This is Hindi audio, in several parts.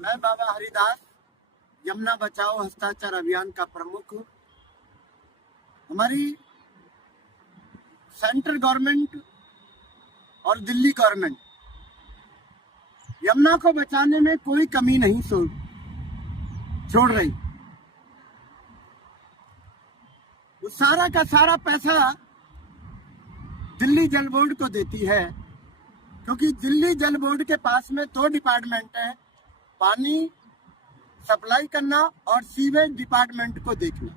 मैं बाबा हरिदास, यमुना बचाओ हस्ताक्षर अभियान का प्रमुख हूँ। हमारी सेंट्रल गवर्नमेंट और दिल्ली गवर्नमेंट यमुना को बचाने में कोई कमी नहीं छोड़ रही। वो सारा का सारा पैसा दिल्ली जल बोर्ड को देती है, क्योंकि दिल्ली जल बोर्ड के पास में दो डिपार्टमेंट है, पानी सप्लाई करना और सीवेज डिपार्टमेंट को देखना।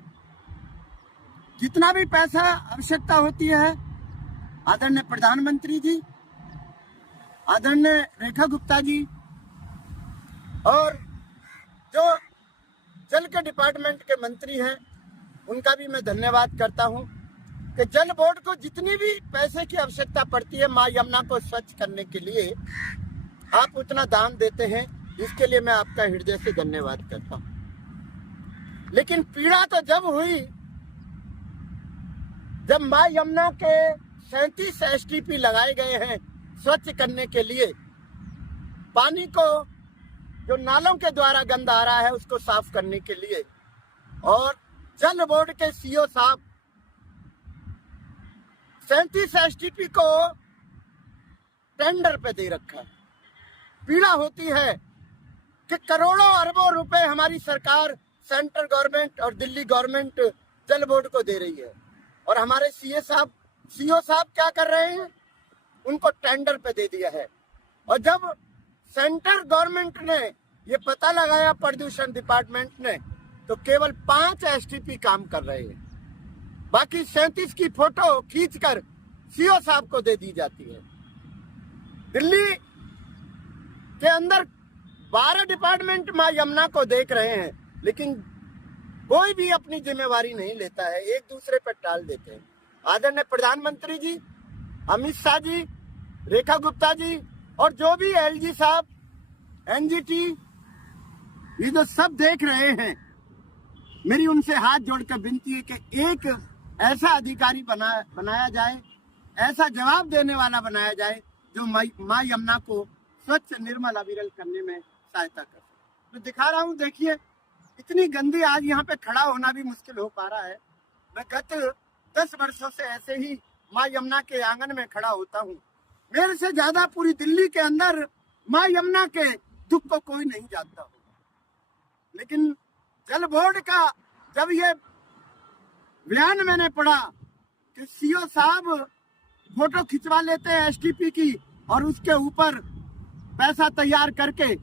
जितना भी पैसा आवश्यकता होती है, आदरणीय प्रधानमंत्री जी, आदरणीय रेखा गुप्ता जी और जो जल के डिपार्टमेंट के मंत्री हैं, उनका भी मैं धन्यवाद करता हूं कि जल बोर्ड को जितनी भी पैसे की आवश्यकता पड़ती है मां यमुना को स्वच्छ करने के लिए, आप उतना दान देते हैं। इसके लिए मैं आपका हृदय से धन्यवाद करता हूं। लेकिन पीड़ा तो जब हुई जब मां यमुना के 37 एसटीपी लगाए गए हैं स्वच्छ करने के लिए, पानी को जो नालों के द्वारा गंद आ रहा है उसको साफ करने के लिए, और जल बोर्ड के सीओ साहब 37 एसटीपी को टेंडर पे दे रखा है। पीड़ा होती है कि करोड़ों अरबों रुपए हमारी सरकार, सेंट्रल गवर्नमेंट और दिल्ली गवर्नमेंट जल बोर्ड को दे रही है, और हमारे सीओ साहब क्या कर रहे हैं, उनको टेंडर पे दे दिया है। और जब सेंट्रल गवर्नमेंट ने ये पता लगाया, प्रदूषण डिपार्टमेंट ने, तो केवल 5 एसटीपी काम कर रहे हैं, बाकी 37 की फोटो खींचकर सीओ साहब को दे दी जाती है। दिल्ली के अंदर 12 डिपार्टमेंट मां यमुना को देख रहे हैं, लेकिन कोई भी अपनी जिम्मेवारी नहीं लेता है, एक दूसरे पर टाल देते हैं। आदरणीय प्रधानमंत्री जी, अमित शाह जी, रेखा गुप्ता जी और जो भी एलजी साहब, एनजीटी, ये जो सब देख रहे हैं, मेरी उनसे हाथ जोड़कर विनती है कि एक ऐसा अधिकारी बनाया जाए, ऐसा जवाब देने वाला बनाया जाए जो मां यमुना को स्वच्छ निर्मल अविरल करने में सहायता कर सके। तो दिखा रहा हूँ, देखिए इतनी गंदी, आज यहाँ पे खड़ा होना भी मुश्किल हो पा रहा है। मैं गत 10 वर्षों से ऐसे ही मां यमुना के आंगन में खड़ा होता हूँ। मेरे से ज्यादा पूरी दिल्ली के अंदर मां यमुना के दुख को कोई नहीं जानता होगा। लेकिन जल बोर्ड का जब ये बयान मैंने पढ़ा कि सीओ साहब फोटो खिंचवा लेते हैं एसटीपी की और उसके ऊपर पैसा तैयार करके